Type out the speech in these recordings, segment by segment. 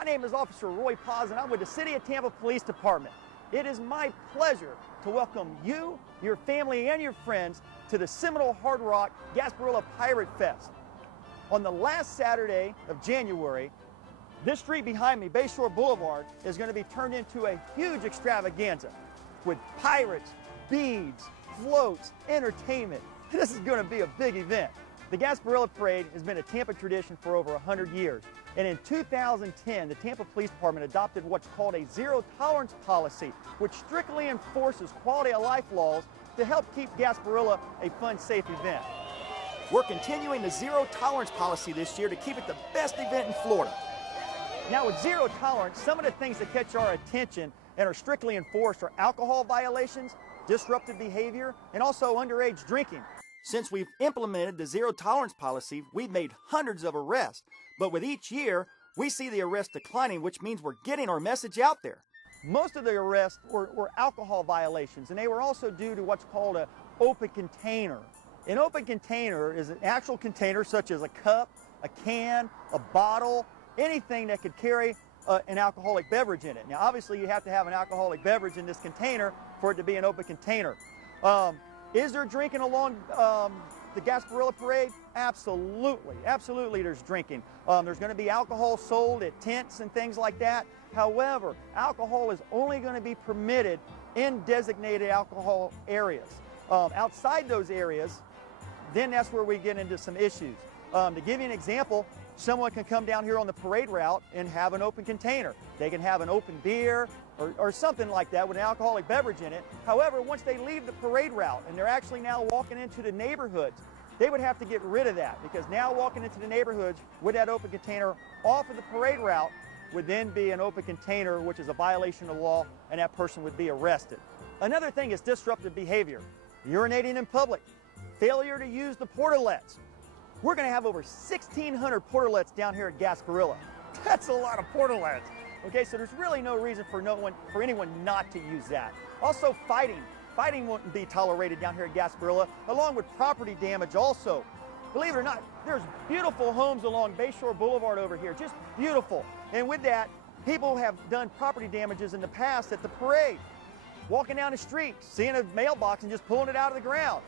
My name is Officer Roy Paz, and I'm with the City of Tampa Police Department. It is my pleasure to welcome you, your family, and your friends to the Seminole Hard Rock Gasparilla Pirate Fest. On the last Saturday of January, this street behind me, Bayshore Boulevard, is going to be turned into a huge extravaganza with pirates, beads, floats, entertainment. This is going to be a big event. The Gasparilla Parade has been a Tampa tradition for over 100 years. And in 2010, the Tampa Police Department adopted what's called a zero-tolerance policy, which strictly enforces quality of life laws to help keep Gasparilla a fun, safe event. We're continuing the zero-tolerance policy this year to keep it the best event in Florida. Now, with zero tolerance, some of the things that catch our attention and are strictly enforced are alcohol violations, disruptive behavior, and also underage drinking. Since we've implemented the zero tolerance policy, we've made hundreds of arrests. But with each year, we see the arrests declining, which means we're getting our message out there. Most of the arrests were alcohol violations, and they were also due to what's called an open container. An open container is an actual container such as a cup, a can, a bottle, anything that could carry an alcoholic beverage in it. Now, obviously, you have to have an alcoholic beverage in this container for it to be an open container. Is there drinking along the Gasparilla Parade? Absolutely. Absolutely there's drinking. There's going to be alcohol sold at tents and things like that. However, alcohol is only going to be permitted in designated alcohol areas. Outside those areas, then that's where we get into some issues. To give you an example, someone can come down here on the parade route and have an open container. They can have an open beer or something like that with an alcoholic beverage in it. However, once they leave the parade route and they're actually now walking into the neighborhoods, they would have to get rid of that, because now walking into the neighborhoods with that open container off of the parade route would then be an open container, which is a violation of law, and that person would be arrested. Another thing is disruptive behavior. Urinating in public, failure to use the portalets. We're going to have over 1,600 portalets down here at Gasparilla. That's a lot of portalets. Okay, so there's really no reason for anyone not to use that. Also, fighting. Fighting wouldn't be tolerated down here at Gasparilla, along with property damage also. Believe it or not, there's beautiful homes along Bayshore Boulevard over here, just beautiful. And with that, people have done property damages in the past at the parade. Walking down the street, seeing a mailbox and just pulling it out of the ground.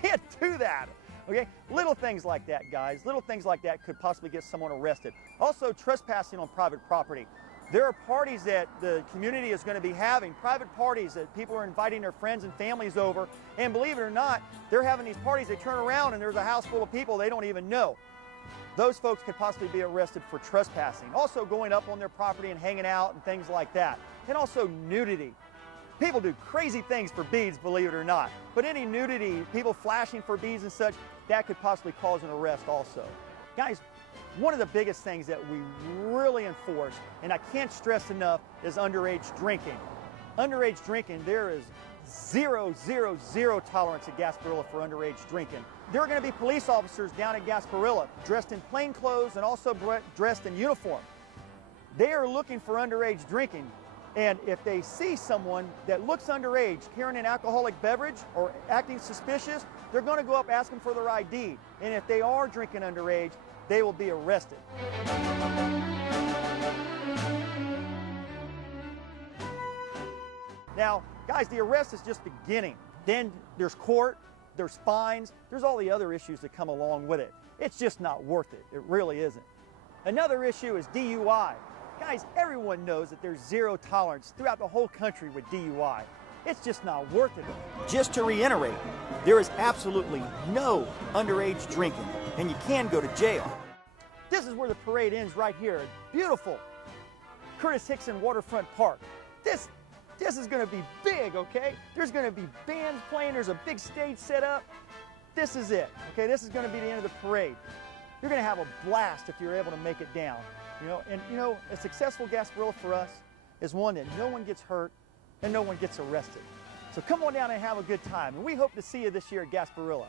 Can't do that. Okay, little things like that, guys. Little things like that could possibly get someone arrested. Also, trespassing on private property. There are parties that the community is going to be having, private parties that people are inviting their friends and families over, and believe it or not, they're having these parties, they turn around and there's a house full of people they don't even know. Those folks could possibly be arrested for trespassing. Also, going up on their property and hanging out and things like that. And also nudity. People do crazy things for beads, believe it or not. But any nudity, people flashing for beads and such, that could possibly cause an arrest also. Guys, one of the biggest things that we really enforce, and I can't stress enough, is underage drinking. Underage drinking, there is zero tolerance at Gasparilla for underage drinking. There are going to be police officers down at Gasparilla dressed in plain clothes and also dressed in uniform. They are looking for underage drinking. And if they see someone that looks underage carrying an alcoholic beverage or acting suspicious, they're going to go up asking for their ID. And if they are drinking underage, they will be arrested. Now, guys, the arrest is just beginning. Then there's court, there's fines, there's all the other issues that come along with it. It's just not worth it. It really isn't. Another issue is DUI. Guys, everyone knows that there's zero tolerance throughout the whole country with DUI. It's just not worth it. Just to reiterate, there is absolutely no underage drinking, and you can go to jail. This is where the parade ends right here at beautiful Curtis Hickson Waterfront Park. This is going to be big, okay? There's going to be bands playing. There's a big stage set up. This is it, okay? This is going to be the end of the parade. You're going to have a blast if you're able to make it down. A successful Gasparilla for us is one that no one gets hurt and no one gets arrested. So come on down and have a good time. And we hope to see you this year at Gasparilla.